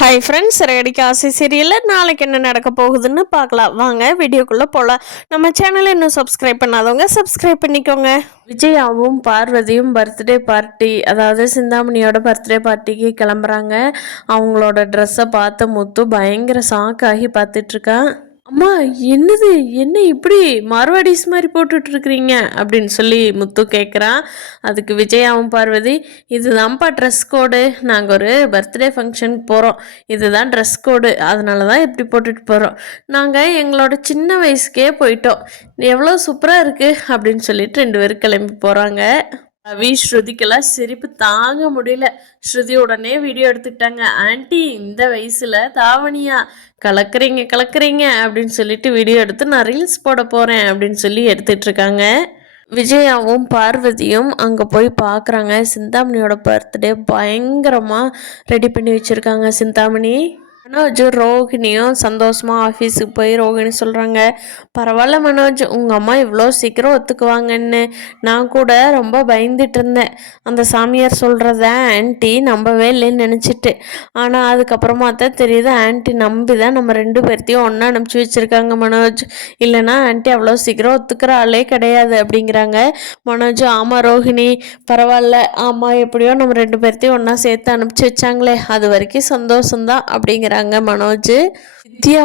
Hi friends, ரேடிக்கு ஆசை சீரியலில் நாளைக்கு என்ன நடக்க போகுதுன்னு பார்க்கலாம். வாங்க வீடியோக்குள்ளே போகலாம். நம்ம சேனலை இன்னும் சப்ஸ்கிரைப் பண்ணாதவங்க சப்ஸ்கிரைப் பண்ணிக்கோங்க. விஜயாவும் பார்வதியும் பர்த்டே பார்ட்டி, அதாவது சிந்தாமணியோட பர்த்டே பார்ட்டிக்கு கிளம்புறாங்க. அவங்களோட ட்ரெஸ்ஸை பார்த்த முத்து பயங்கர ஷாக்காகி பார்த்துட்ருக்கான். அம்மா, என்னது, என்ன இப்படி மார்வாடிஸ் மாதிரி போட்டுட்ருக்குறீங்க அப்படின்னு சொல்லி முத்து கேட்குறான். அதுக்கு விஜயாவும் பார்வதி, இதுதான்ப்பா ட்ரெஸ் கோடு, நாங்கள் ஒரு பர்த்டே ஃபங்க்ஷனுக்கு போகிறோம், இதுதான் ட்ரெஸ் கோடு, அதனால தான் இப்படி போட்டுட்டு போகிறோம். நாங்கள் எங்களோட சின்ன வயசுக்கே போயிட்டோம், எவ்வளோ சூப்பராக இருக்குது அப்படின்னு சொல்லிட்டு 2 பேரும் கிளம்பி போகிறாங்க. ரவி ஸ்ருதிக்கெல்லாம் சிரிப்பு தாங்க முடியல. ஸ்ருதி உடனே வீடியோ எடுத்துக்கிட்டாங்க. ஆன்ட்டி, இந்த வயசுல தாவணியா, கலக்குறீங்க அப்படின்னு சொல்லிட்டு வீடியோ எடுத்து நான் ரீல்ஸ் போட போறேன் அப்படின்னு சொல்லி எடுத்துட்டு இருக்காங்க. விஜயாவும் பார்வதியும் அங்கே போய் பார்க்குறாங்க. சிந்தாமணியோட பர்த்டே பயங்கரமாக ரெடி பண்ணி வச்சுருக்காங்க. சிந்தாமணி மனோஜ் ரோஹிணியும் சந்தோஷமாக ஆஃபீஸுக்கு போய் ரோஹிணி சொல்கிறாங்க, பரவாயில்ல மனோஜ், உங்கள் அம்மா இவ்வளோ சீக்கிரம் ஒத்துக்குவாங்கன்னு நான் கூட ரொம்ப பயந்துட்டு இருந்தேன். அந்த சாமியார் சொல்கிறத ஆன்ட்டி நம்பவே இல்லைன்னு நினச்சிட்டு, ஆனால் அதுக்கப்புறமா தான் தெரியுது ஆன்ட்டி நம்பி தான் நம்ம 2 பேர்த்தையும் ஒன்றா அனுப்பிச்சி வச்சுருக்காங்க மனோஜ். இல்லைனா ஆன்ட்டி அவ்வளோ சீக்கிரம் ஒத்துக்கிற ஆளே கிடையாது அப்படிங்கிறாங்க. மனோஜ், ஆமாம் ரோஹிணி, பரவாயில்ல, ஆமாம், எப்படியோ நம்ம 2 பேர்த்தையும் ஒன்றா சேர்த்து அனுப்பிச்சி வச்சாங்களே, அது வரைக்கும் சந்தோஷம்தான் அப்படிங்கிறாங்க மனோஜ். வித்யா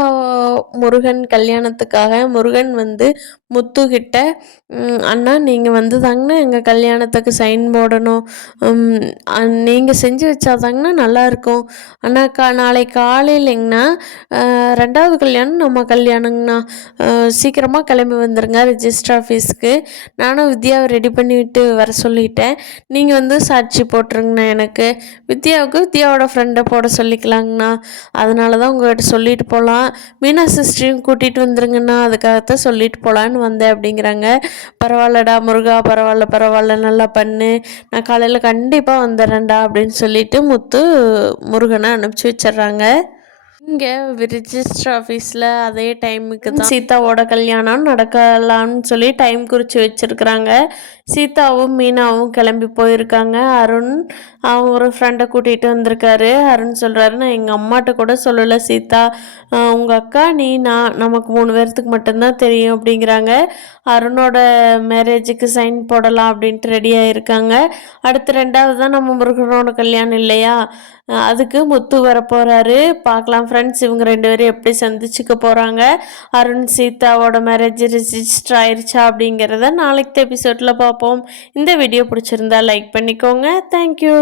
முருகன் கல்யாணத்துக்காக முருகன் வந்து முத்துக்கிட்ட, அண்ணா நீங்கள் வந்து தாங்கண்ணா எங்கள் கல்யாணத்துக்கு சைன் போடணும், நீங்கள் செஞ்சு வச்சாதாங்கண்ணா நல்லாயிருக்கும். அண்ணா நாளைக்கு காலையிலங்கண்ணா 2வது கல்யாணம் நம்ம கல்யாணங்கண்ணா, சீக்கிரமாக கிளம்பி வந்துடுங்க ரிஜிஸ்டர் ஆஃபீஸுக்கு. நானும் வித்யாவை ரெடி பண்ணிவிட்டு வர சொல்லிட்டேன், நீங்கள் வந்து சாட்சி போட்டுருங்கண்ணா. எனக்கு வித்யாவோட ஃப்ரெண்டை போட சொல்லிக்கலாங்கண்ணா, அதனால தான் உங்கள்கிட்ட சொல்லிட்டு போகலாம். மீனா சிஸ்டரையும் கூட்டிகிட்டு வந்துருங்கண்ணா, அதுக்காகத்தான் சொல்லிட்டு போகலான்னு வந்தேன் அப்படிங்கிறாங்க. பரவாயில்லடா முருகா, பரவாயில்ல, நல்லா பண்ணு, நான் காலையில் கண்டிப்பாக வந்துடுறேன்டா அப்படின்னு சொல்லிட்டு முத்து முருகனை அனுப்பிச்சி வச்சிடுறாங்க. இங்கே ரிஜிஸ்டர் ஆஃபீஸில் அதே டைமுக்கு தான் சீதாவோட கல்யாணம் நடக்கலாம்னு சொல்லி டைம் குறித்து வச்சுருக்குறாங்க. சீதாவும் மீனாவும் கிளம்பி போயிருக்காங்க. அருண் அவன் ஒரு ஃப்ரெண்டை கூட்டிகிட்டு வந்திருக்காரு. அருண் சொல்கிறாரு, நான் எங்கள் அம்மாட்ட கூட சொல்லலை சீதா, உங்கள் அக்கா நான் நமக்கு 3 பேர்த்துக்கு மட்டும்தான் தெரியும் அப்படிங்கிறாங்க. அருணோட மேரேஜுக்கு சைன் போடலாம் அப்படின்ட்டு ரெடியாக இருக்காங்க. அடுத்து 2வது தான் நம்ம முருகனோட கல்யாணம் இல்லையா, அதுக்கு முத்து வர போகிறாரு. பார்க்கலாம் ஃப்ரெண்ட்ஸ், இவங்க 2 பேரும் எப்படி சந்திச்சுக்க போகிறாங்க, அருண் சீதாவோட மேரேஜ் ரிஜிஸ்டர் ஆயிடுச்சா அப்படிங்கிறத நாளைக்கு எபிசோடில் பார்ப்போம். இந்த வீடியோ பிடிச்சிருந்தா லைக் பண்ணிக்கோங்க. தேங்க்யூ.